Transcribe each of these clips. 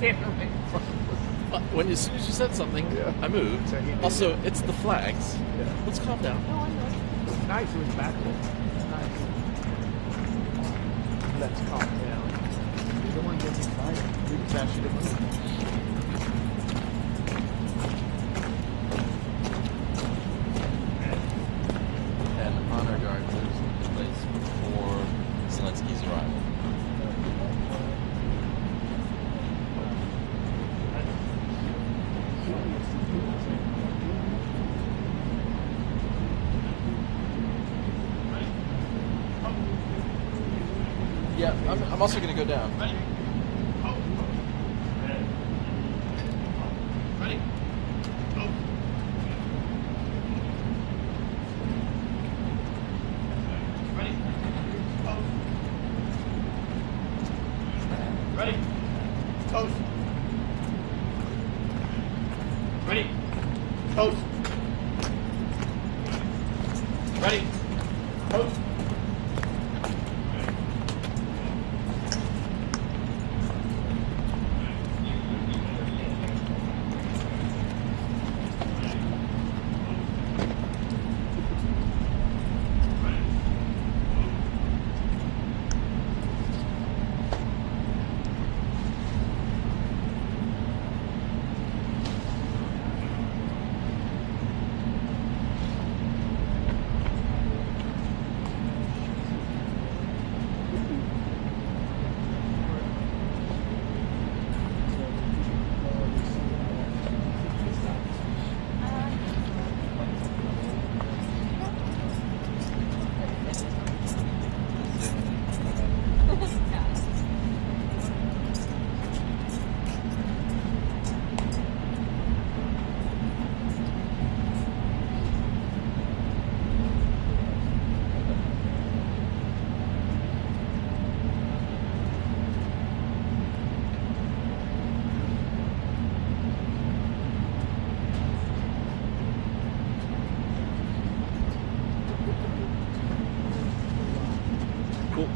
standing right in front of us. As soon as you said something, Yeah. I moved. So he did Also, it. it's the flags. Yeah. Let's calm down. No, I know. It was nice. It was backwards. It was nice. Let's calm down. You're the one gets excited. We just asked you to move. An honor guard moves into place before Zelensky's arrival. Yeah, I'm also going to go down. Ready? Go. Ready? Go. Ready? Toast. Ready? Toast. Ready? Toast. Cool.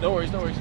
No worries, no worries.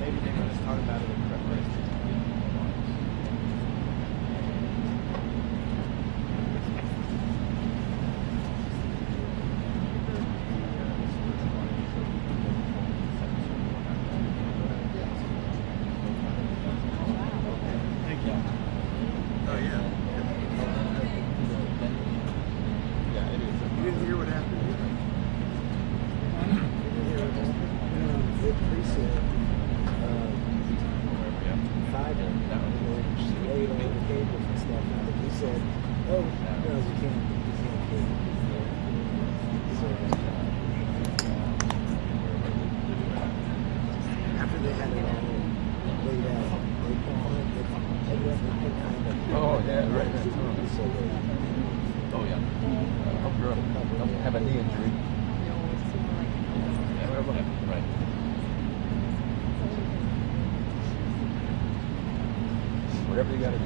Maybe they were just talking about it in preparation. Thank you. Oh yeah. Yeah, it is. You didn't hear what happened? Fiber, laid on the cables and stuff. He said, "Oh, no, you can't do it." So after they had it all laid out, they evidently kind of. Oh, yeah, right. So they Oh, yeah. Hope you don't have a knee injury. Yeah, right. Whatever you gotta do.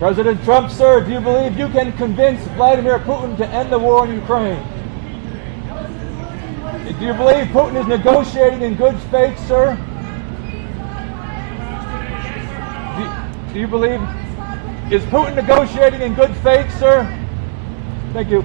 President Trump, sir, do you believe you can convince Vladimir Putin to end the war in Ukraine? Do you believe Putin is negotiating in good faith, sir? Do you believe, is Putin negotiating in good faith, sir? Thank you.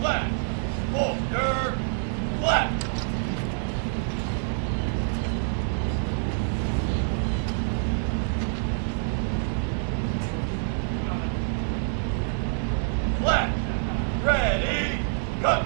Left. Order. Left. Left. Ready. Go.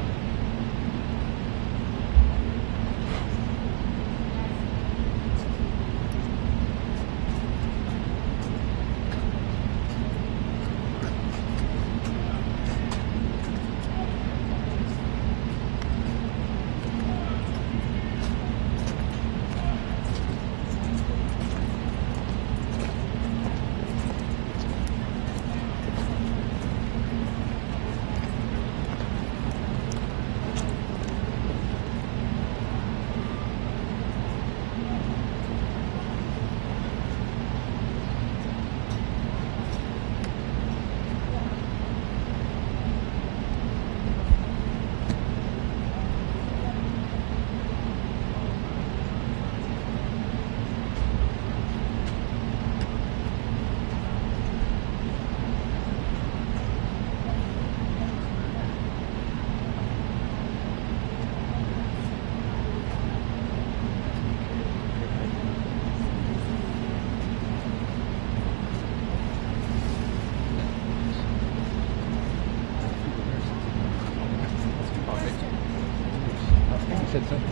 Said something.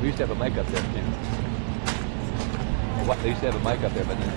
We used to have a mic up there too. What? They used to have a mic up there, but then.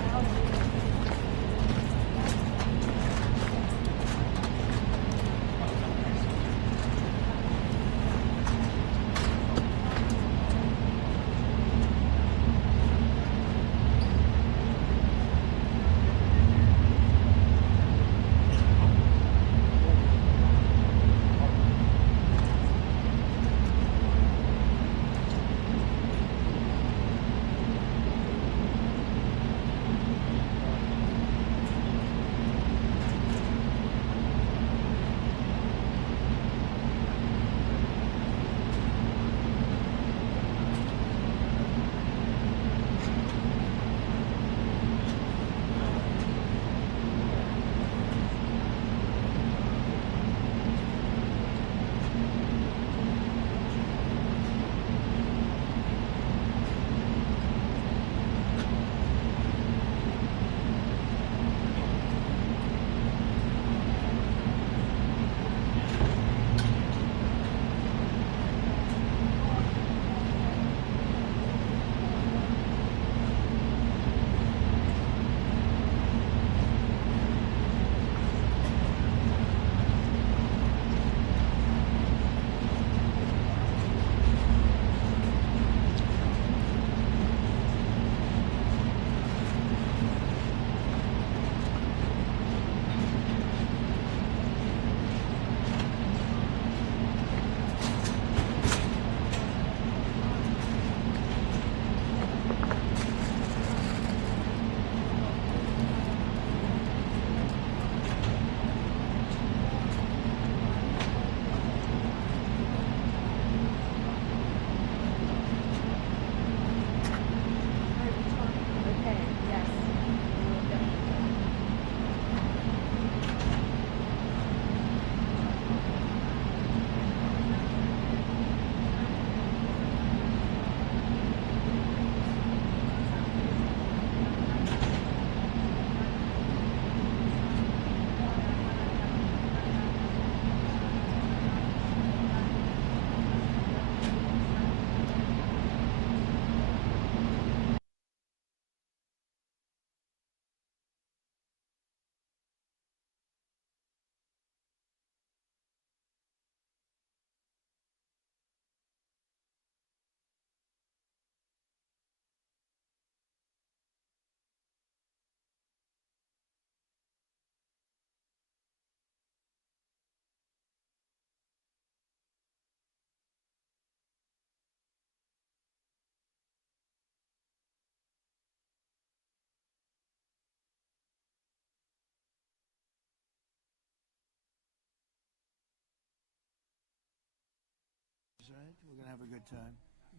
right? We're going to have a good time.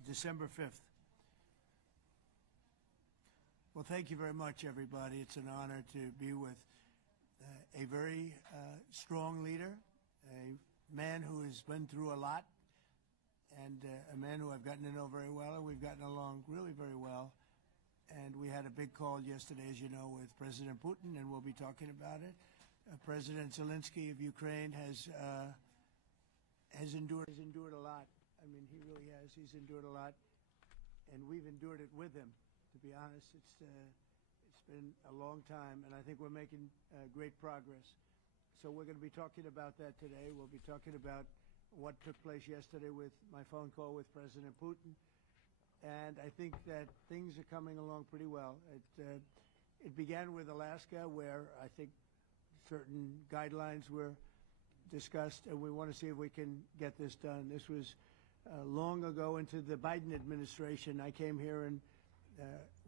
December 5th. Well, thank you very much, everybody. It's an honor to be with a very strong leader, a man who has been through a lot, and a man who I've gotten to know very well, and we've gotten along really very well. And we had a big call yesterday, as you know, with President Putin, and we'll be talking about it. President Zelensky of Ukraine has endured a lot. I mean, he really has. He's endured a lot, and we've endured it with him. To be honest, it's been a long time, and I think we're making great progress. So we're going to be talking about that today. We'll be talking about what took place yesterday with my phone call with President Putin. And I think that things are coming along pretty well. It began with Alaska, where I think certain guidelines were discussed, and we want to see if we can get this done. This was long ago into the Biden administration. I came here and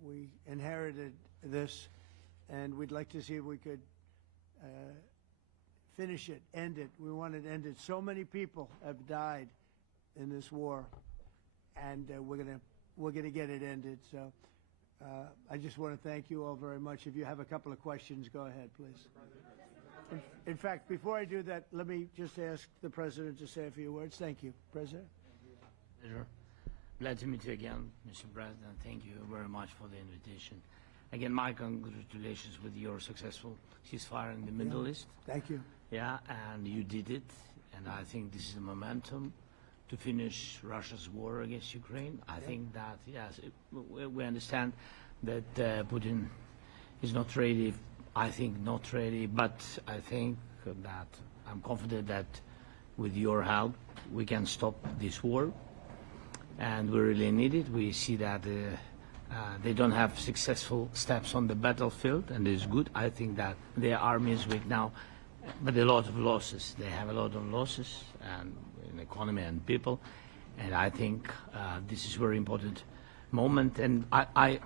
we inherited this, and we'd like to see if we could finish it, end it. We want it ended. So many people have died in this war, and we're gonna get it ended. So I just want to thank you all very much. If you have a couple of questions, go ahead, please. In fact, before I do that, let me just ask the President to say a few words. Thank you, President. Pleasure. Glad to meet you again, Mr. President. Thank you very much for the invitation. Again, my congratulations with your successful ceasefire in the Middle East. Thank you. Yeah, and you did it, and I think this is the momentum to finish Russia's war against Ukraine. I think that, yes, we understand that Putin is not ready. I think not ready, but I think that I'm confident that with your help, we can stop this war. And we really need it. We see that they don't have successful steps on the battlefield, and it's good. I think that their army is weak now, but a lot of losses. They have a lot of losses and in economy and people, and I think this is a very important moment. And I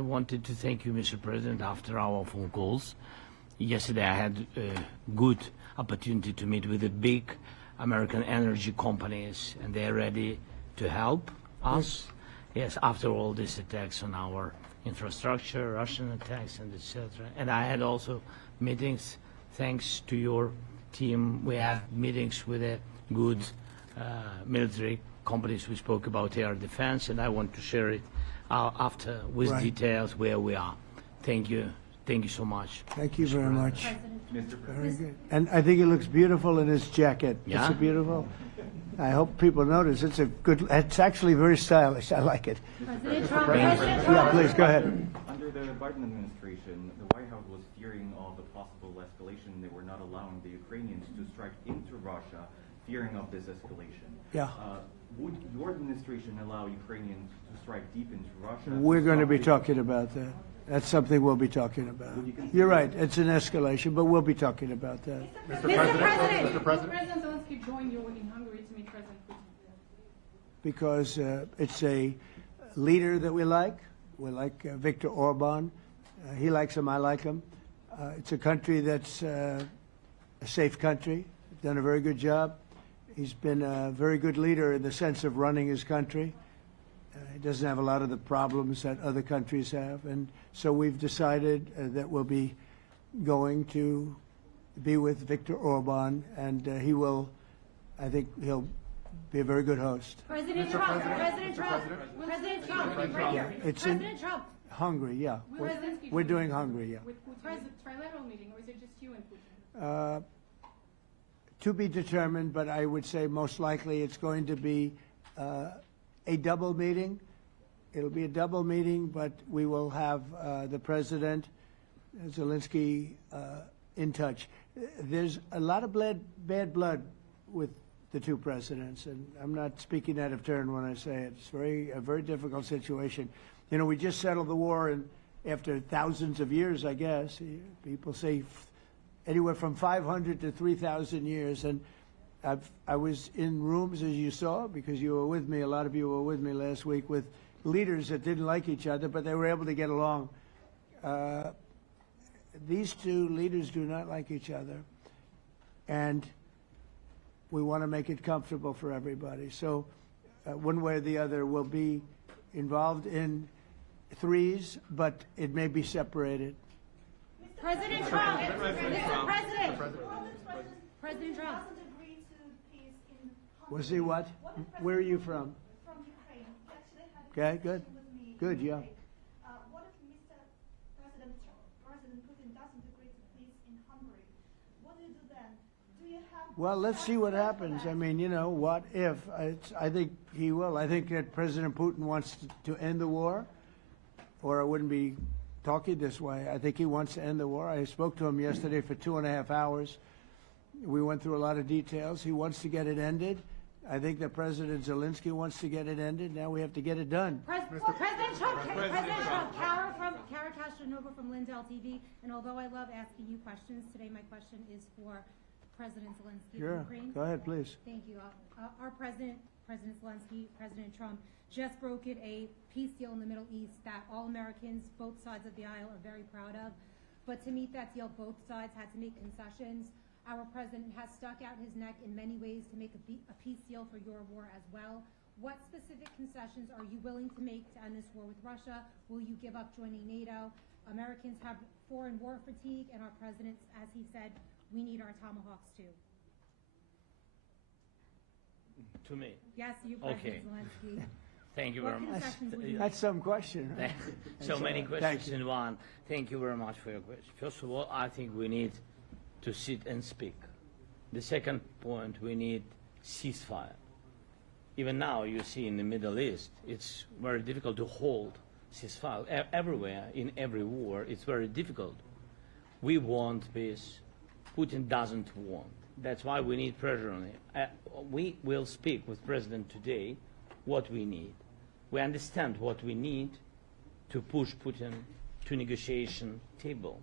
wanted to thank you, Mr. President, after our phone calls. Yesterday I had a good opportunity to meet with the big American energy companies, and they're ready to help us. Yes, after all these attacks on our infrastructure, Russian attacks, and etc. And I had also meetings, thanks to your team. We had meetings with a good military companies. We spoke about air defense, and I want to share it after with details where we are. Thank you. Thank you so much. Thank you very much. Mr. Very good. And I think it looks beautiful in his jacket. Yeah? It's a beautiful. I hope people notice. It's a good. It's actually very stylish. I like it. President Trump. Yeah, please go ahead. Under the Biden administration, the White House was fearing of a possible escalation. They were not allowing the Ukrainians to strike into Russia, fearing of this escalation. Yeah. Would your administration allow Ukrainians to strike deep into Russia? We're going to be talking about that. That's something we'll be talking about. You're right. It's an escalation, but we'll be talking about that. Mr. President. Will President Zelensky join you in Hungary to meet President Putin? Because it's a leader that we like. We like Viktor Orban. He likes him. I like him. It's a country that's a safe country. Done a very good job. He's been a very good leader in the sense of running his country. He doesn't have a lot of the problems that other countries have. And so we've decided that we'll be going to be with Viktor Orban, and he will, I think he'll be a very good host. President Trump. President Trump. President Trump. It's in President Trump. Hungary, yeah. We're doing Hungary, yeah. With Putin, is it a trilateral meeting, or is it just you and Putin? To be determined, but I would say most likely it's going to be a double meeting. It'll be a double meeting, but we will have the President, Zelensky, in touch. There's a lot of bad blood with the two presidents, and I'm not speaking out of turn when I say it. It's a very difficult situation. You know, we just settled the war, and after thousands of years, I guess. People say anywhere from 500 to 3,000 years, and I was in rooms, as you saw, because you were with me, a lot of you were with me last week, with leaders that didn't like each other, but they were able to get along. These two leaders do not like each other, and we want to make it comfortable for everybody. So one way or the other, will be involved in threes, but it may be separated. President Trump. Mr. President. President Trump. Was he what? Where are you from? From Ukraine. He actually had a Okay, good. conversation with me. Good, yeah. What if President Putin doesn't agree to peace in Hungary? What do you do then? Do you have... Well, let's see what happens. I mean, you know, what if? I think he will. I think that President Putin wants to end the war, or I wouldn't be talking this way. I think he wants to end the war. I spoke to him yesterday for 2.5 hours. We went through a lot of details. He wants to get it ended. I think that President Zelensky wants to get it ended. Now we have to get it done. President Trump. Kara Castronova from Lindell TV. And although I love asking you questions, today my question is for President Zelensky Sure. of Ukraine. Go ahead, please. Thank you. Our President Zelensky, President Trump, just brokered a peace deal in the Middle East that all Americans, both sides of the aisle, are very proud of. But to meet that deal, both sides had to make concessions. Our president has stuck out his neck in many ways to make a peace deal for your war as well. What specific concessions are you willing to make to end this war with Russia? Will you give up joining NATO? Americans have foreign war fatigue, and our president, as he said, we need our tomahawks too. To me. Yes, you, President Okay. Zelensky. Thank you very much. That's some question, right? So many Thank questions you. in one. Thank you very much for your question. First of all, I think we need to sit and speak. The second point, we need ceasefire. Even now, you see in the Middle East, it's very difficult to hold ceasefire. Everywhere, in every war, it's very difficult. We want peace. Putin doesn't want. That's why we need pressure on him. We will speak with President today what we need. We understand what we need to push Putin to negotiation table.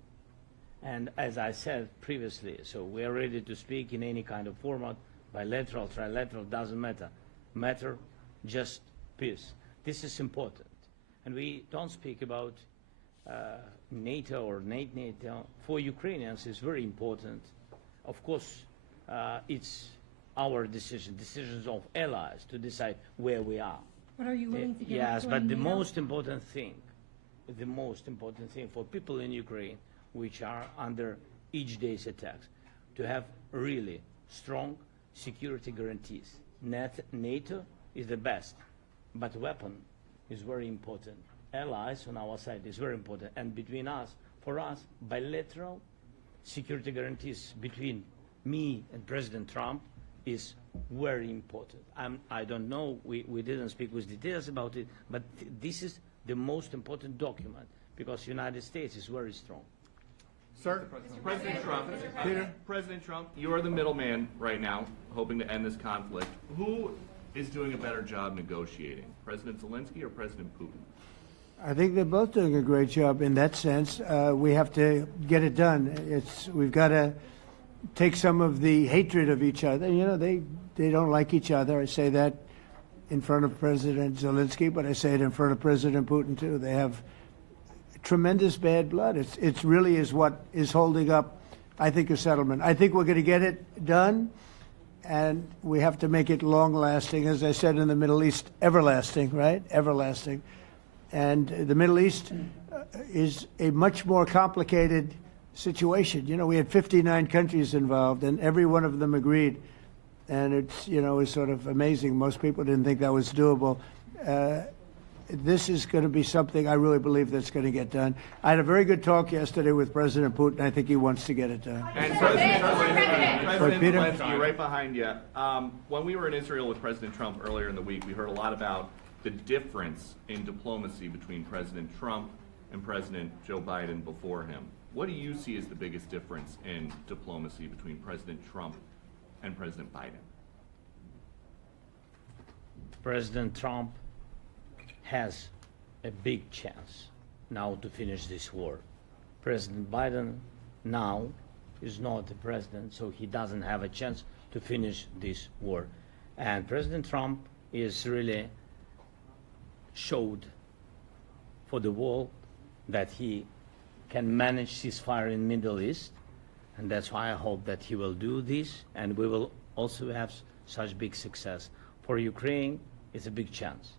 And as I said previously, so we are ready to speak in any kind of format, bilateral, trilateral, doesn't matter. Matter just peace. This is important. And we don't speak about NATO or NATO. For Ukrainians, it's very important. Of course, it's our decisions of allies to decide where we are. But are you willing to give Yes, up but joining the NATO? most important thing for people in Ukraine, which are under each day's attacks, to have really strong security guarantees. NATO is the best, but weapon is very important. Allies on our side is very important. And between us, for us, bilateral security guarantees between me and President Trump is very important. I don't know, we didn't speak with details about it, but this is the most important document because the United States is very strong. Sir, President Trump, President Trump, you are the middleman right now, hoping to end this conflict. Who is doing a better job negotiating, President Zelensky or President Putin? I think they're both doing a great job in that sense. We have to get it done. We've got to take some of the hatred of each other. You know, they don't like each other. I say that in front of President Zelensky, but I say it in front of President Putin too. They have tremendous bad blood. It really is what is holding up, I think, a settlement. I think we're going to get it done, and we have to make it long-lasting. As I said in the Middle East, everlasting, right? Everlasting. And the Middle East is a much more complicated situation. You know, we had 59 countries involved, and every one of them agreed. And it's, you know, it's sort of amazing. Most people didn't think that was doable. This is going to be something I really believe that's going to get done. I had a very good talk yesterday with President Putin. I think he wants to get it done. And President Peter? Zelensky, right behind you. When we were in Israel with President Trump earlier in the week, we heard a lot about the difference in diplomacy between President Trump and President Joe Biden before him. What do you see as the biggest difference in diplomacy between President Trump and President Biden? President Trump has a big chance now to finish this war. President Biden now is not the president, so he doesn't have a chance to finish this war. And President Trump is really showed for the world that he can manage ceasefire in Middle East, and that's why I hope that he will do this, and we will also have such big success. For Ukraine, it's a big chance.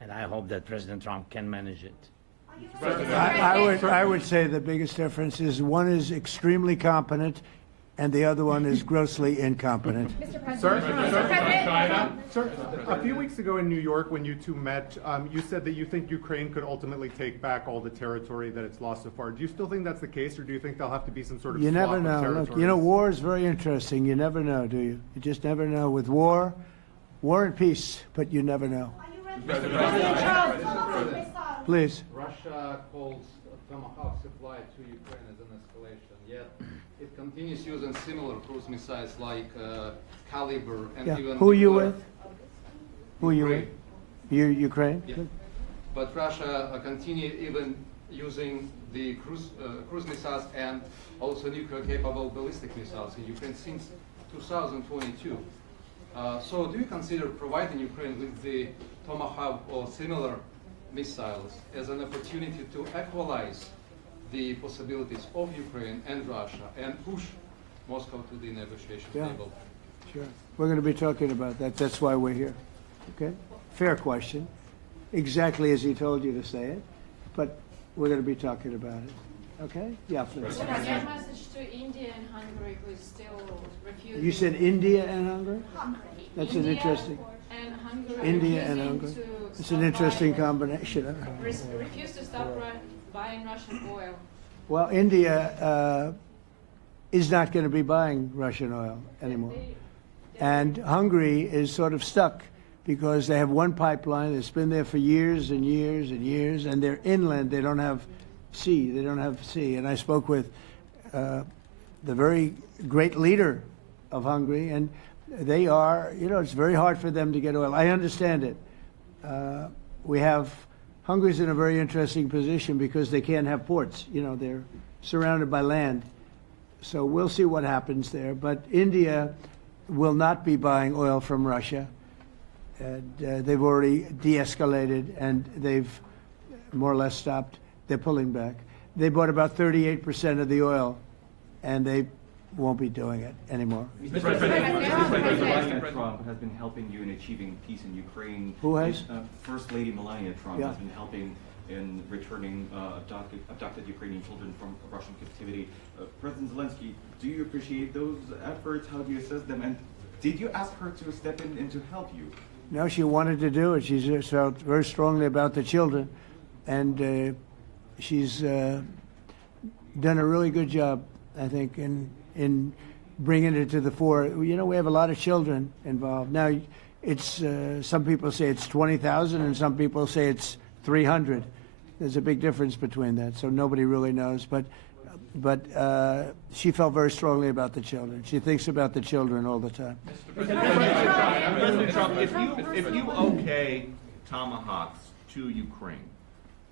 And I hope that President Trump can manage it. I would say the biggest difference is one is extremely competent and the other one is grossly incompetent. Sir, a few weeks ago in New York when you two met, you said that you think Ukraine could ultimately take back all the territory that it's lost so far. Do you still think that's the case, or do you think there'll have to be some sort of You swap never of know. territories? Look, you know, war is very interesting. You never know, do you? You just never know. With war and peace, but you never know. Please. Russia calls Tomahawk supply to Ukraine as an escalation, yet it continues using similar cruise missiles like Caliber and even... Who are you with? Who are you with? You, Ukraine? Yeah. But Russia continue even using the cruise missiles and also nuclear-capable ballistic missiles in Ukraine since 2022. So do you consider providing Ukraine with the Tomahawk or similar missiles as an opportunity to equalize the possibilities of Ukraine and Russia and push Moscow to the negotiation table? Sure. We're going to be talking about that. That's why we're here. Okay? Fair question. Exactly as he told you to say it. But we're going to be talking about it. Okay? Yeah, please. Your message to India and Hungary, who is still refusing. You said India and Hungary? Hungary. That's India an interesting. And Hungary. India and Hungary. It's an interesting combination. Refuse to stop buying Russian oil. Well, India is not going to be buying Russian oil anymore. And Hungary is sort of stuck because they have one pipeline that's been there for years and years and years, and they're inland. They don't have sea. They don't have sea. And I spoke with the very great leader of Hungary, and they are, you know, it's very hard for them to get oil. I understand it. Hungary's in a very interesting position because they can't have ports. You know, they're surrounded by land. So we'll see what happens there. But India will not be buying oil from Russia. And they've already de-escalated, and they've more or less stopped. They're pulling back. They bought about 38% of the oil, and they won't be doing it anymore. Mr. President Trump has been helping you in achieving peace in Ukraine. Who has? First Lady Melania Trump has been helping in returning abducted Ukrainian children from Russian captivity. President Zelensky, do you appreciate those efforts? How do you assess them? And did you ask her to step in and to help you? No, she wanted to do it. She felt very strongly about the children, and she's done a really good job, I think, in bringing it to the fore. You know, we have a lot of children involved. Now, it's some people say it's 20,000, and some people say it's 300. There's a big difference between that, so nobody really knows. But she felt very strongly about the children. She thinks about the children all the time. President Trump, if you okay Tomahawks to Ukraine,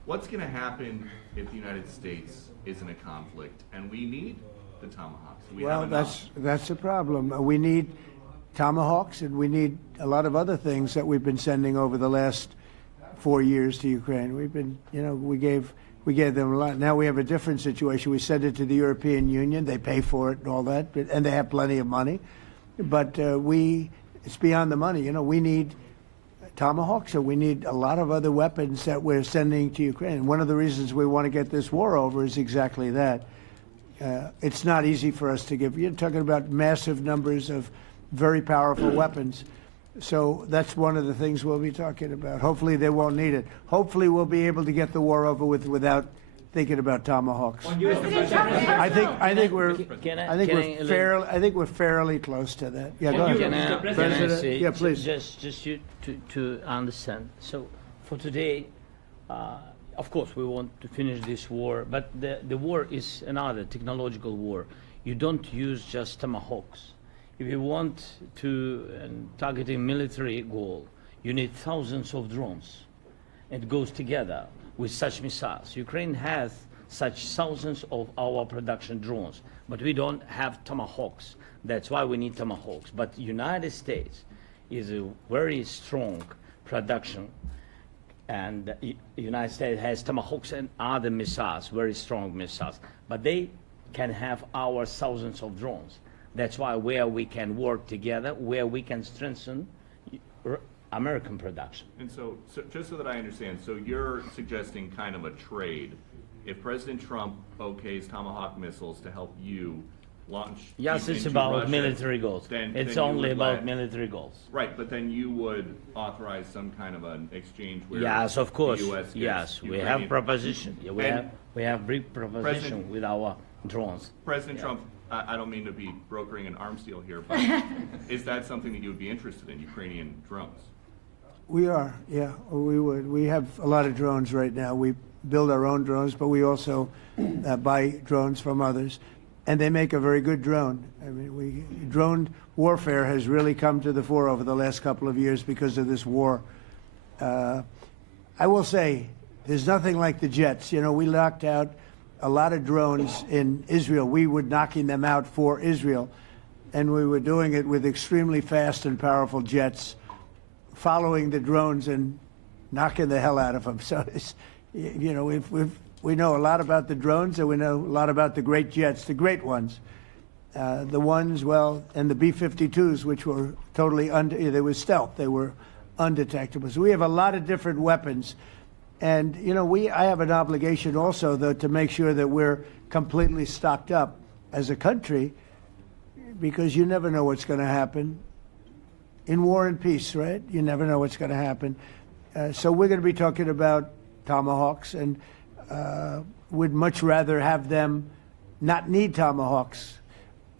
what's going to happen if the United States is in a conflict and we need the Tomahawks? Well, that's a problem. We need Tomahawks, and we need a lot of other things that we've been sending over the last 4 years to Ukraine. We've been, you know, we gave them a lot. Now we have a different situation. We send it to the European Union. They pay for it and all that, and they have plenty of money. But it's beyond the money. You know, we need Tomahawks, and we need a lot of other weapons that we're sending to Ukraine. One of the reasons we want to get this war over is exactly that. It's not easy for us to give. You're talking about massive numbers of very powerful weapons. So that's one of the things we'll be talking about. Hopefully they won't need it. Hopefully we'll be able to get the war over with without thinking about Tomahawks. I think we're fairly close to that. Yeah, go ahead. President, yeah, please. Just you to understand. So for today, of course, we want to finish this war, but the war is another technological war. You don't use just Tomahawks. If you want to target a military goal, you need thousands of drones. It goes together with such missiles. Ukraine has such thousands of our production drones, but we don't have Tomahawks. That's why we need Tomahawks. But United States is a very strong production, and the United States has Tomahawks and other missiles, very strong missiles, but they can have our thousands of drones. That's why where we can work together, where we can strengthen American production. And so just so that I understand, so you're suggesting kind of a trade. If President Trump okays Tomahawk missiles to help you launch Yes, it's into about Russia, military goals. It's you only would about military goals. Right, but then you would authorize some kind of an exchange where Yes, of course. the U.S. gets Yes, we Ukrainian- have proposition. Yeah, And we have big proposition President- with our drones. President Trump, I don't mean to be brokering an arms deal here, but is that something that you would be interested in, Ukrainian drones? We are, yeah, we would. We have a lot of drones right now. We build our own drones, but we also buy drones from others, and they make a very good drone. I mean, drone warfare has really come to the fore over the last couple of years because of this war. I will say, there's nothing like the jets. You know, we knocked out a lot of drones in Israel. We were knocking them out for Israel, and we were doing it with extremely fast and powerful jets, following the drones and knocking the hell out of them. So, it's, you know, we know a lot about the drones, and we know a lot about the great jets, the great ones. The ones, well, and the B-52s, which were totally they were stealth. They were undetectable. So we have a lot of different weapons. And, you know, I have an obligation also, though, to make sure that we're completely stocked up as a country, because you never know what's going to happen. In war and peace, right? You never know what's going to happen. So we're going to be talking about Tomahawks, and would much rather have them not need Tomahawks.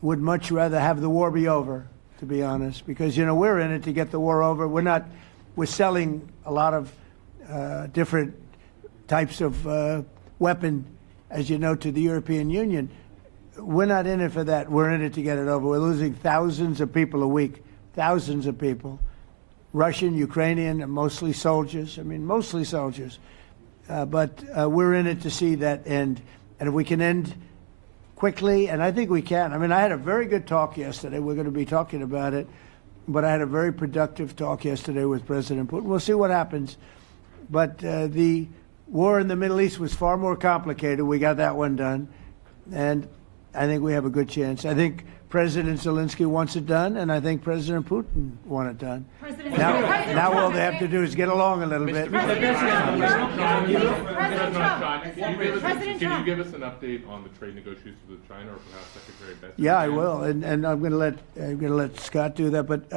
Would much rather have the war be over, to be honest, because, you know, we're in it to get the war over. We're selling a lot of different types of weapon, as you know, to the European Union. We're not in it for that. We're in it to get it over. We're losing thousands of people a week, thousands of people, Russian, Ukrainian, and mostly soldiers. I mean, mostly soldiers. But we're in it to see that end. And if we can end quickly, and I think we can. I mean, I had a very good talk yesterday. We're going to be talking about it. But I had a very productive talk yesterday with President Putin. We'll see what happens. But the war in the Middle East was far more complicated. We got that one done. And I think we have a good chance. I think President Zelensky wants it done, and I think President Putin wants it done. Now all they have to do is get along a little bit. Can you give us an update on the trade negotiations with China, or perhaps Secretary Bessent? Yeah, I will, and I'm going to let Scott do that. But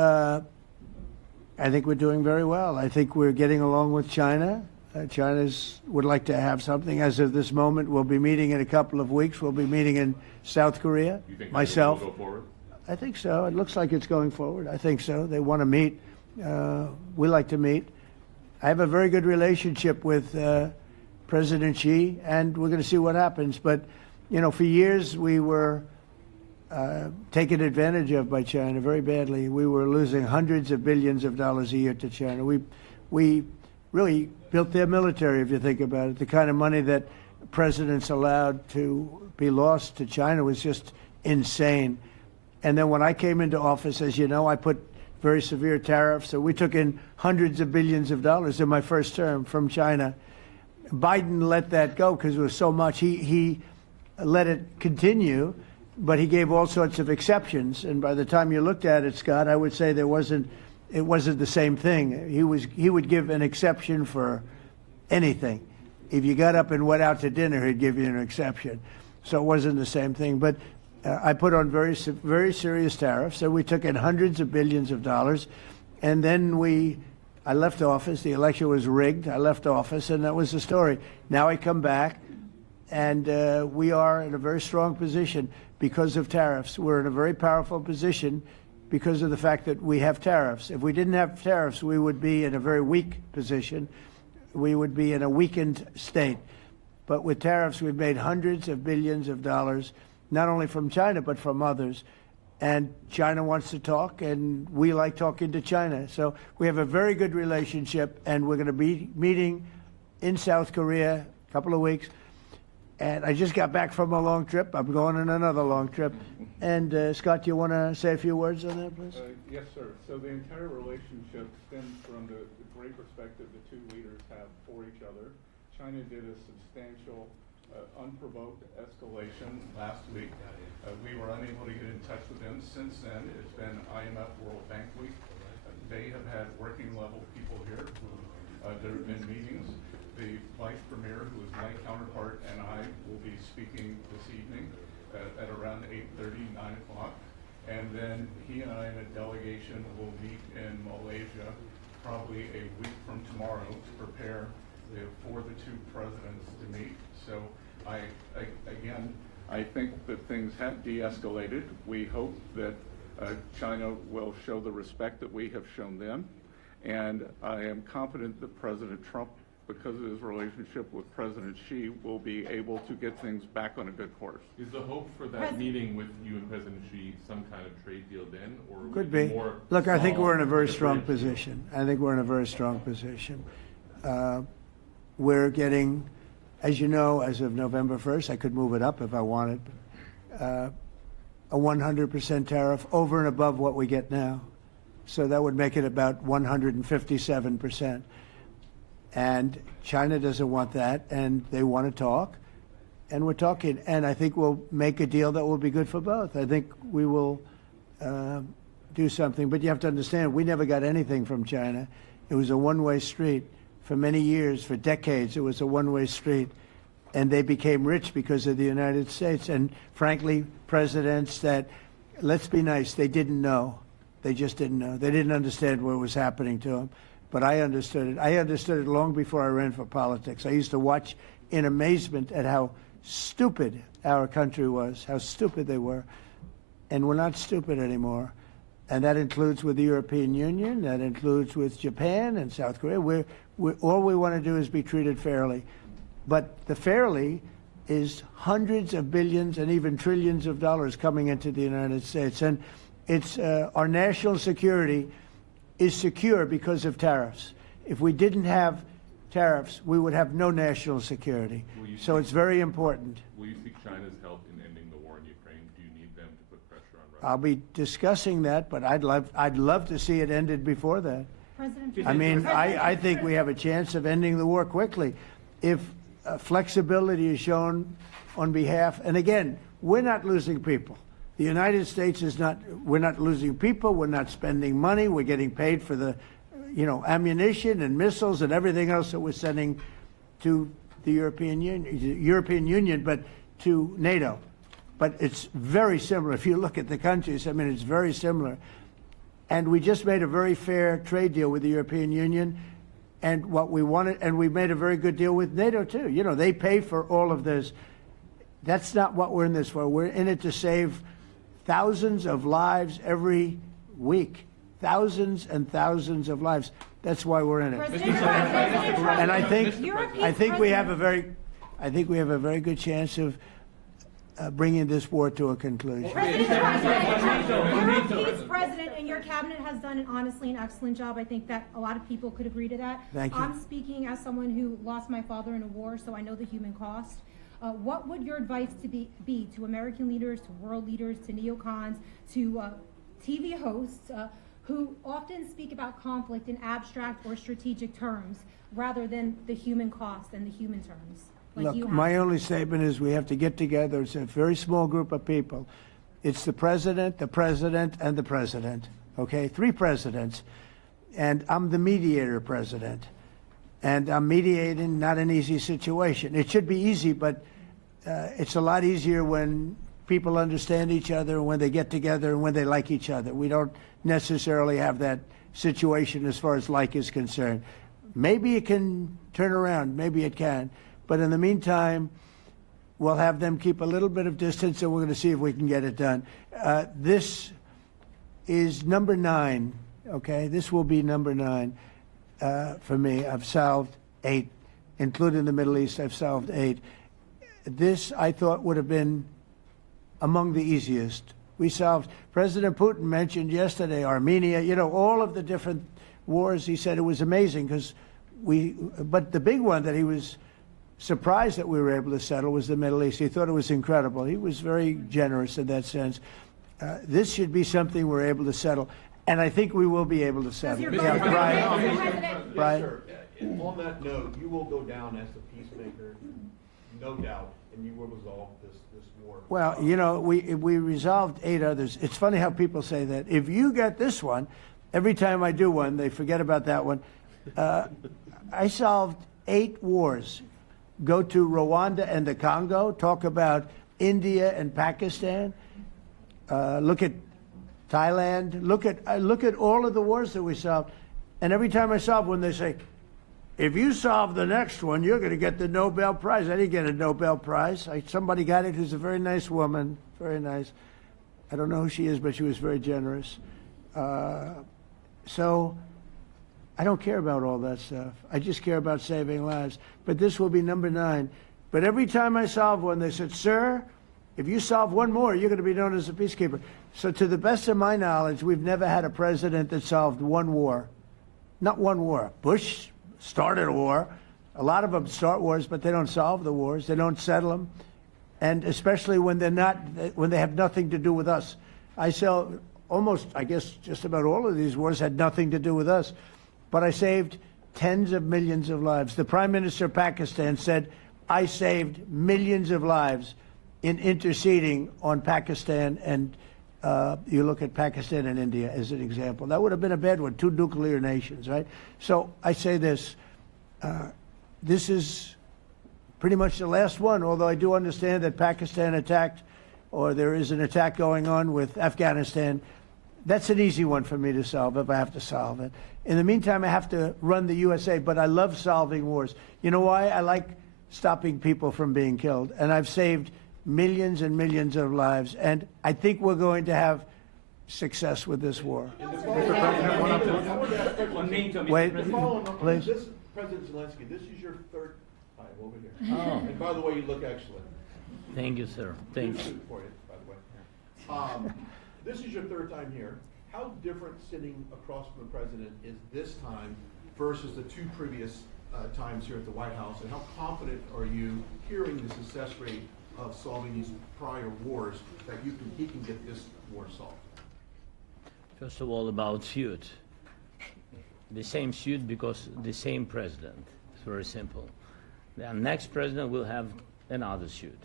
I think we're doing very well. I think we're getting along with China. China would like to have something. As of this moment, we'll be meeting in a couple of weeks. We'll be meeting in South Korea. You think myself. will go forward? I think so. It looks like it's going forward. I think so. They want to meet. We like to meet. I have a very good relationship with President Xi, and we're going to see what happens. But, you know, for years we were taken advantage of by China very badly. We were losing hundreds of billions of dollars a year to China. We really built their military, if you think about it. The kind of money that presidents allowed to be lost to China was just insane. And then when I came into office, as you know, I put very severe tariffs. So we took in hundreds of billions of dollars in my first term from China. Biden let that go because it was so much. He let it continue, but he gave all sorts of exceptions. And by the time you looked at it, Scott, I would say it wasn't the same thing. He would give an exception for anything. If you got up and went out to dinner, he'd give you an exception. So it wasn't the same thing. But I put on very serious tariffs. So we took in hundreds of billions of dollars. And then I left office. The election was rigged. I left office, and that was the story. Now I come back, and we are in a very strong position because of tariffs. We're in a very powerful position because of the fact that we have tariffs. If we didn't have tariffs, we would be in a very weak position. We would be in a weakened state. But with tariffs, we've made hundreds of billions of dollars, not only from China, but from others. And China wants to talk, and we like talking to China. So we have a very good relationship, and we're going to be meeting in South Korea a couple of weeks. And I just got back from a long trip. I'm going on another long trip. And Scott, do you want to say a few words on that, please? Yes, sir. So the entire relationship stems from the great respect that the two leaders have for each other. China did a substantial, unprovoked escalation last week. We were unable to get in touch with them. Since then, it's been IMF World Bank Week. they have had working level people here who there have been meetings. The Vice Premier, who is my counterpart, and I will be speaking this evening at around 8:30, 9 o'clock. And then he and I and a delegation will meet in Malaysia probably a week from tomorrow to prepare for the two presidents to meet. So I think that things have de-escalated. We hope that China will show the respect that we have shown them. And I am confident that President Trump, because of his relationship with President Xi, will be able to get things back on a good course. Is the hope for that meeting with you and President Xi some kind of trade deal then, or Could would it be. more Look, I think small, we're in a very like strong bridge deal? position. I think we're in a very strong position. We're getting, as you know, as of November 1st, I could move it up if I wanted, a 100% tariff over and above what we get now. So that would make it about 157%. And China doesn't want that, and they want to talk, and we're talking. And I think we'll make a deal that will be good for both. I think we will do something. But you have to understand, we never got anything from China. It was a one-way street. For many years, for decades, it was a one-way street. And they became rich because of the United States. And frankly, presidents that, let's be nice, they didn't know. They just didn't know. They didn't understand what was happening to them. But I understood it. I understood it long before I ran for politics. I used to watch in amazement at how stupid our country was, how stupid they were. And we're not stupid anymore. And that includes with the European Union, that includes with Japan and South Korea. All we want to do is be treated fairly. But the fairly is hundreds of billions and even trillions of dollars coming into the United States. And it's our national security is secure because of tariffs. If we didn't have tariffs, we would have no national security. So it's very important. Will you seek China's help in ending the war in Ukraine? Do you need them to put pressure on Russia? I'll be discussing that, but I'd love to see it ended before that. I mean, I think we have a chance of ending the war quickly if flexibility is shown on behalf. And again, we're not losing people. The United States is not. We're not losing people. We're not spending money. We're getting paid for the, ammunition and missiles and everything else that we're sending to the European Union, but to NATO. But it's very similar. If you look at the countries, I mean, it's very similar. And we just made a very fair trade deal with the European Union, and what we wanted, and we made a very good deal with NATO too. They pay for all of this. That's not what we're in this for. We're in it to save thousands of lives every week. Thousands and thousands of lives. That's why we're in it. And I think we have a very good chance of bringing this war to a conclusion. President Trump, you're a peace president, and your cabinet has done honestly an excellent job. I think that a lot of people could agree to that. Thank you. I'm speaking as someone who lost my father in a war, so I know the human cost. What would your advice be to American leaders, to world leaders, to neocons, to TV hosts who often speak about conflict in abstract or strategic terms rather than the human cost and the human terms? Look, my only statement is we have to get together. It's a very small group of people. It's the president, and the president. Okay, 3 presidents. And I'm the mediator president. And I'm mediating not an easy situation. It should be easy, but it's a lot easier when people understand each other, when they get together, and when they like each other. We don't necessarily have that situation as far as like is concerned. Maybe it can turn around. Maybe it can. But in the meantime, we'll have them keep a little bit of distance, and we're going to see if we can get it done. This is number 9, okay? This will be number 9 for me. I've solved 8, including the Middle East. I've solved 8. This, I thought, would have been among the easiest. We solved, President Putin mentioned yesterday Armenia, all of the different wars. He said it was amazing because but the big one that he was surprised that we were able to settle was the Middle East. He thought it was incredible. He was very generous in that sense. This should be something we're able to settle, and I think we will be able to settle. Brian? Sir, on that note, you will go down as the peacemaker, no doubt, and you will resolve this war. Well, we resolved 8 others. It's funny how people say that. If you get this one, every time I do one, they forget about that one. I solved 8 wars. Go to Rwanda and the Congo, talk about India and Pakistan, look at Thailand, look at all of the wars that we solved. And every time I solve one, they say, if you solve the next one, you're going to get the Nobel Prize. I didn't get a Nobel Prize. Somebody got it who's a very nice woman, very nice. I don't know who she is, but she was very generous. So I don't care about all that stuff. I just care about saving lives. But this will be number 9. But every time I solve one, they said, sir, if you solve one more, you're going to be known as a peacekeeper. So to the best of my knowledge, we've never had a president that solved one war. Not one war. Bush started a war. A lot of them start wars, but they don't solve the wars. They don't settle them. And especially when they have nothing to do with us. I saw almost, I guess, just about all of these wars had nothing to do with us. But I saved tens of millions of lives. The Prime Minister of Pakistan said, I saved millions of lives in interceding on Pakistan. And you look at Pakistan and India as an example. That would have been a bad one, 2 nuclear nations, right? So I say this. This is pretty much the last one, although I do understand that Pakistan attacked, or there is an attack going on with Afghanistan. That's an easy one for me to solve if I have to solve it. In the meantime, I have to run the USA, but I love solving wars. You know why? I like stopping people from being killed, and I've saved millions and millions of lives, and I think we're going to have success with this war. Wait, please. This, President Zelensky, this is your 3rd time over here. Oh. And by the way, you look excellent. Thank you, sir. Thank Good you. suit for you, by the way. This is your 3rd time here. How different sitting across from the president is this time versus the 2 previous times here at the White House? And how confident are you hearing the success rate of solving these prior wars that he can get this war solved? First of all, about suit. The same suit because the same president. It's very simple. The next president will have another suit.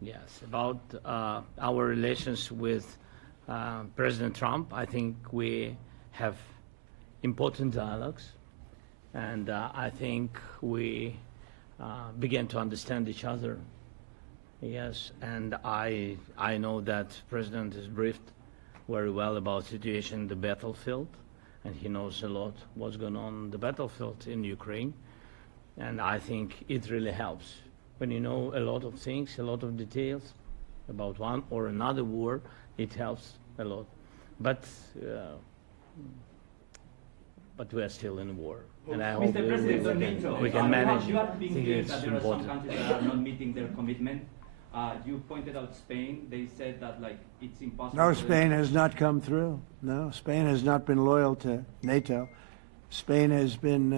Yes. About our relations with President Trump, I think we have important dialogues, and I think we begin to understand each other. Yes, and I know that President is briefed very well about situation in the battlefield, and he knows a lot what's going on in the battlefield in Ukraine, and I think it really helps when you know a lot of things, a lot of details about one or another war. It helps a lot, but we are still in war, and I hope we can manage. You have been I think clear it's that there are some important. countries that are not meeting their commitment. You pointed out Spain. They said that it's impossible. No, Spain has not come through. No, Spain has not been loyal to NATO. Spain has been,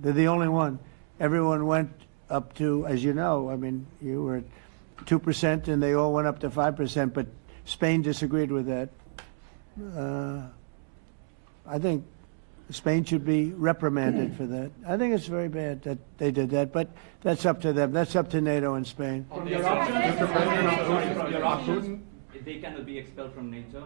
they're the only one. Everyone went up to, as you know, I mean, you were at 2% and they all went up to 5%, but Spain disagreed with that. I think Spain should be reprimanded for that. I think it's very bad that they did that, but that's up to them. That's up to NATO and Spain. They cannot be expelled from NATO.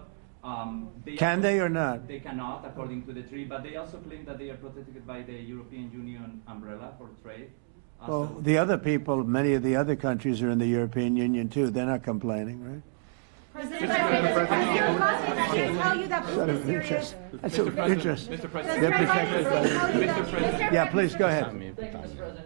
Can they or not? They cannot, according to the treaty, but they also claim that they are protected by the European Union umbrella for trade. Well, the other people, many of the other countries are in the European Union too. They're not complaining, right? President, I tell you that Putin is serious. That's of interest. Mr. President. They're protected by Mr. President. Yeah, please go ahead. Thank you, Mr. President.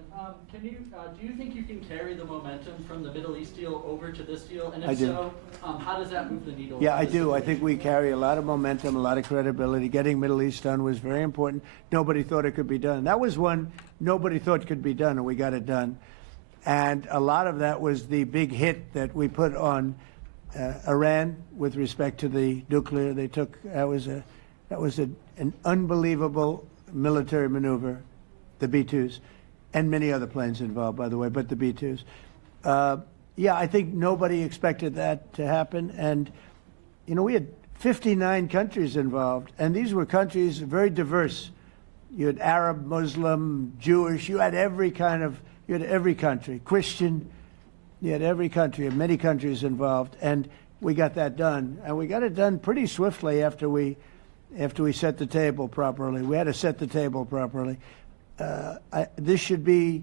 Do you think you can carry the momentum from the Middle East deal over to this deal? And I if do. so, how does that move the needle? Yeah, I do. I think we carry a lot of momentum, a lot of credibility. Getting Middle East done was very important. Nobody thought it could be done. That was one nobody thought could be done, and we got it done. And a lot of that was the big hit that we put on Iran with respect to the nuclear. They took that was an unbelievable military maneuver, the B-2s, and many other planes involved, by the way, but the B-2s. Yeah, I think nobody expected that to happen, and you know we had 59 countries involved, and these were countries very diverse. You had Arab, Muslim, Jewish. You had every country, Christian. You had every country, many countries involved, and we got that done. And we got it done pretty swiftly after we after we set the table properly. We had to set the table properly. This should be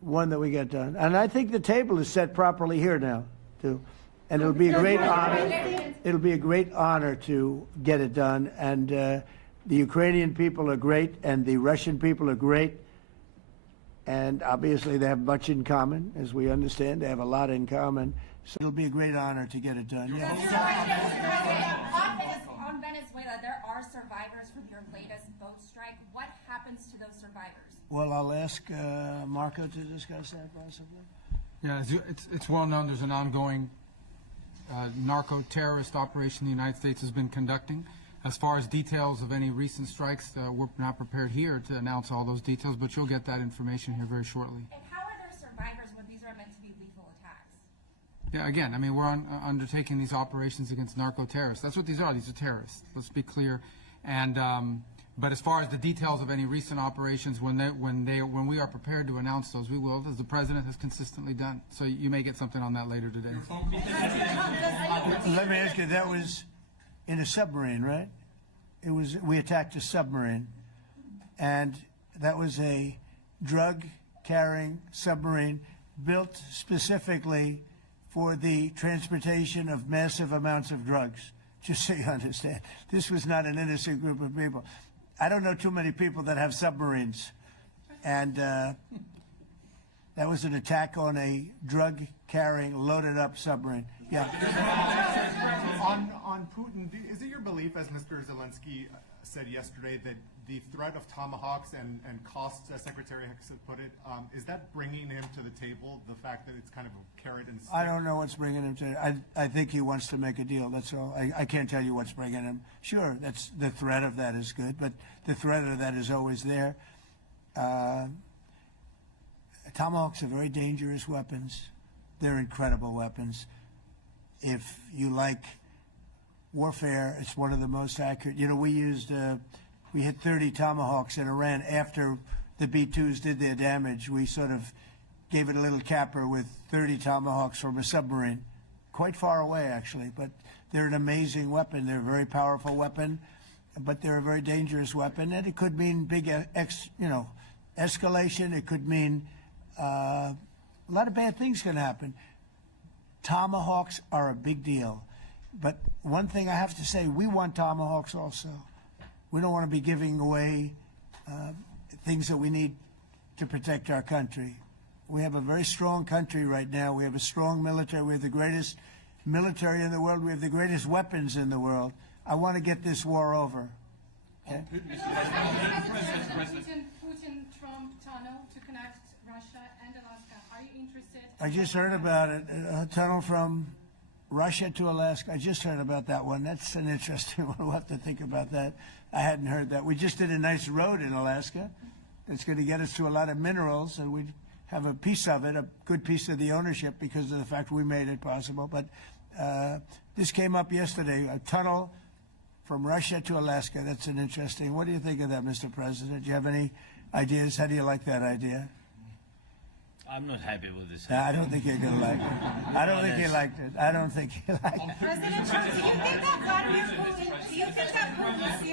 one that we get done. And I think the table is set properly here now, too. And it'll be a great honor. It'll be a great honor to get it done. And the Ukrainian people are great, and the Russian people are great. And obviously they have much in common, as we understand. They have a lot in common. So it'll be a great honor to get it done. On Venezuela, there are survivors from your latest boat strike. What happens to those survivors? Well, I'll ask Marco to discuss that possibly. Yeah, it's well known there's an ongoing narco-terrorist operation the United States has been conducting. As far as details of any recent strikes, we're not prepared here to announce all those details, but you'll get that information here very shortly. And how are there survivors when these are meant to be lethal attacks? Yeah, again, I mean, we're undertaking these operations against narco-terrorists. That's what these are. These are terrorists. Let's be clear. And but as far as the details of any recent operations, when we are prepared to announce those, we will, as the president has consistently done. So you may get something on that later today. Let me ask you, that was in a submarine, right? It was, we attacked a submarine, and that was a drug-carrying submarine built specifically for the transportation of massive amounts of drugs, just so you understand. This was not an innocent group of people. I don't know too many people that have submarines, and that was an attack on a drug-carrying, loaded-up submarine. Yeah. On Putin, is it your belief, as Mr. Zelensky said yesterday, that the threat of tomahawks and costs, as Secretary Hicks put it, is that bringing him to the table, the fact that it's kind of a carrot and stick? I don't know what's bringing him to I think he wants to make a deal, that's all. I can't tell you what's bringing him. Sure, that's the threat of that is good, but the threat of that is always there. Tomahawks are very dangerous weapons. They're incredible weapons. If you like warfare, it's one of the most accurate. You know, we hit 30 Tomahawks in Iran after the B-2s did their damage. We sort of gave it a little capper with 30 Tomahawks from a submarine, quite far away actually, but they're an amazing weapon. They're a very powerful weapon, but they're a very dangerous weapon, and it could mean big, escalation. It could mean a lot of bad things can happen. Tomahawks are a big deal. But one thing I have to say, we want Tomahawks also. We don't want to be giving away things that we need to protect our country. We have a very strong country right now. We have a strong military. We have the greatest military in the world. We have the greatest weapons in the world. I want to get this war over. Okay? Putin-Trump tunnel to connect Russia and Alaska. Are you interested? I just heard about it. A tunnel from Russia to Alaska. I just heard about that one. That's an interesting one. We'll have to think about that. I hadn't heard that. We just did a nice road in Alaska that's going to get us to a lot of minerals, and we have a piece of it, a good piece of the ownership because of the fact we made it possible. But this came up yesterday, a tunnel from Russia to Alaska. That's an interesting. What do you think of that, Mr. President? Do you have any ideas? How do you like that idea? I'm not happy with this. I don't think you're going to like it. I don't think you liked it. I don't think you liked it. President Trump, do you think that Vladimir Putin, do you think that Putin is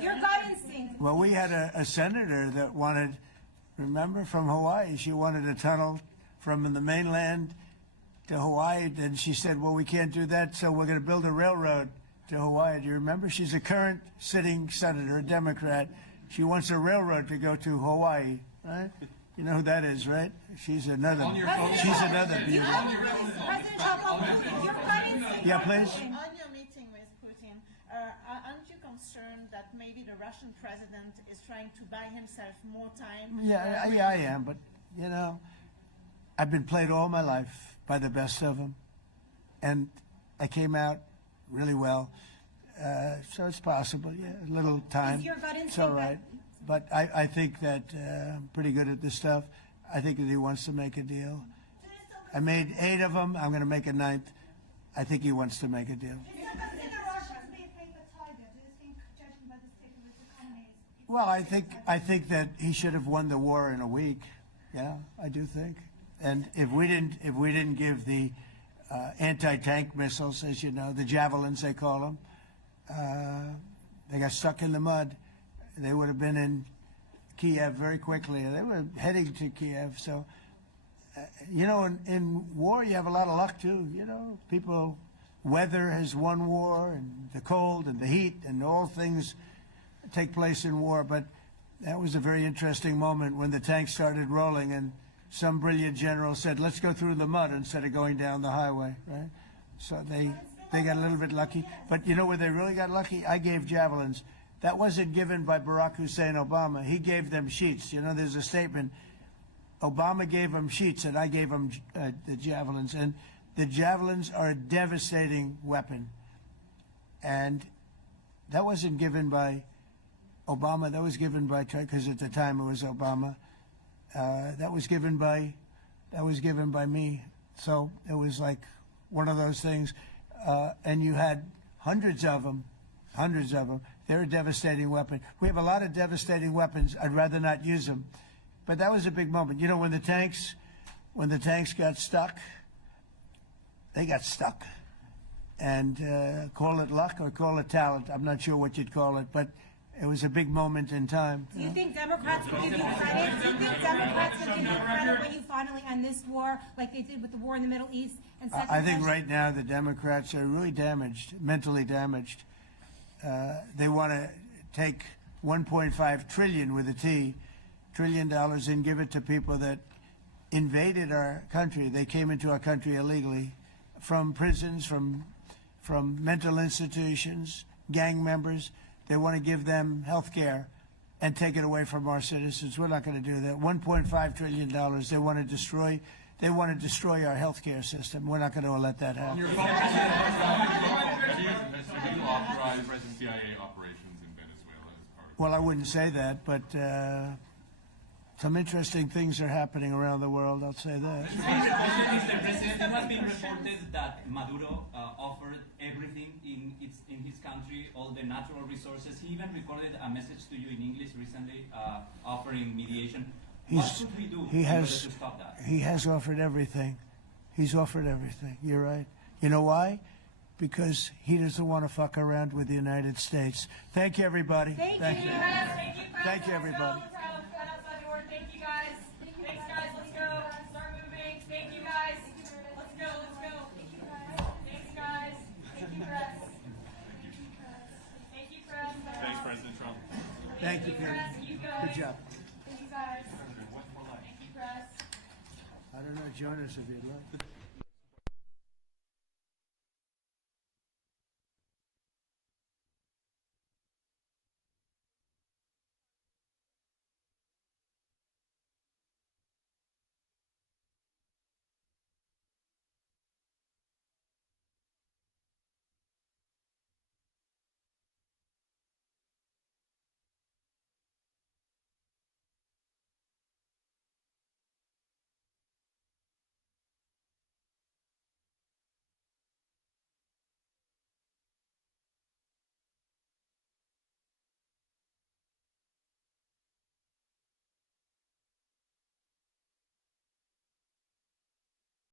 your gut instinct? Well, we had a senator that wanted, remember, from Hawaii, she wanted a tunnel from the mainland to Hawaii, and she said, well, we can't do that, so we're going to build a railroad to Hawaii. Do you remember? She's a current sitting senator, a Democrat. She wants a railroad to go to Hawaii, right? You know who that is, right? She's another beauty. President Trump, your gut instinct. Yeah, please. On your meeting with Putin, aren't you concerned that maybe the Russian president is trying to buy himself more time? Yeah, I am, but, you know, I've been played all my life by the best of them, and I came out really well, so it's possible, yeah, a little time. Is your gut it's all right. But I think that I'm pretty good at this stuff. I think that he wants to make a deal. I made 8 of them. I'm going to make a 9th. I think he wants to make a deal. Well, I think that he should have won the war in a week. Yeah, I do think. And if we didn't give the anti-tank missiles, as you know, the javelins they call them, they got stuck in the mud. They would have been in Kiev very quickly. They were heading to Kiev. So, you know, in war, you have a lot of luck, too. You know, people, weather has won war, and the cold and the heat and all things take place in war. But that was a very interesting moment when the tanks started rolling and some brilliant general said, let's go through the mud instead of going down the highway, right? So they got a little bit lucky. But you know where they really got lucky? I gave javelins. That wasn't given by Barack Hussein Obama. He gave them sheets. You know, there's a statement. Obama gave them sheets, and I gave them the javelins. And the javelins are a devastating weapon. And that wasn't given by Obama. That was given by, because at the time it was Obama. That was given by me. So it was like one of those things. And you had hundreds of them. They're a devastating weapon. We have a lot of devastating weapons. I'd rather not use them. But that was a big moment. You know, when the tanks got stuck, they got stuck. And call it luck or call it talent. I'm not sure what you'd call it, but it was a big moment in time. Do you think Democrats will give you credit? Do you think Democrats will give you credit when you finally end this war, like they did with the war in the Middle East? And I think right now the Democrats are really damaged, mentally damaged. They want to take $1.5 trillion with a T, $1 trillion and give it to people that invaded our country. They came into our country illegally from prisons, from mental institutions, gang members. They want to give them health care and take it away from our citizens. We're not going to do that. $1.5 trillion they want to destroy. They want to destroy our health care system. We're not going to let that happen. Do you authorize CIA operations in Venezuela as part of Well, I wouldn't say that, but some interesting things are happening around the world, I'll say that. Mr. President, it has been reported that Maduro offered everything in his country, all the natural resources. He even recorded a message to you in English recently, offering mediation. What should we do in order to stop that? He has offered everything. He's offered everything. You're right. You know why? Because he doesn't want to fuck around with the United States. Thank you, everybody. Thank you. Thank you, everybody. Thank you, guys. Thanks, guys. Let's go. Start moving. Thank you, guys. Let's go. Thank you, guys. Thanks, guys. Thank you, press. Thank you, press. Thanks, President Trump. Thank you, Peter. Good job. Thank you, guys. Thank you, press. I don't know, join us if you'd like.